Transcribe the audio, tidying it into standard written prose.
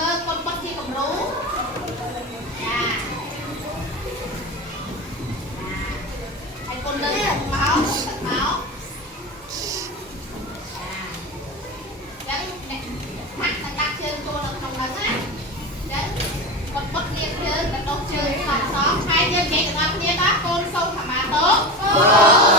មើលកូនបុតជាគំរូចាហើយកូនលើកមកទឹកមកចាចឹងអ្នកហាក់តែកាត់ជើងចូលនៅក្នុងហ្នឹងណាចឹងបុតលៀបជើងទៅដុសជើងសងហើយយើងនិយាយទាំងអស់គ្នាតាកូនសូមខមាទោ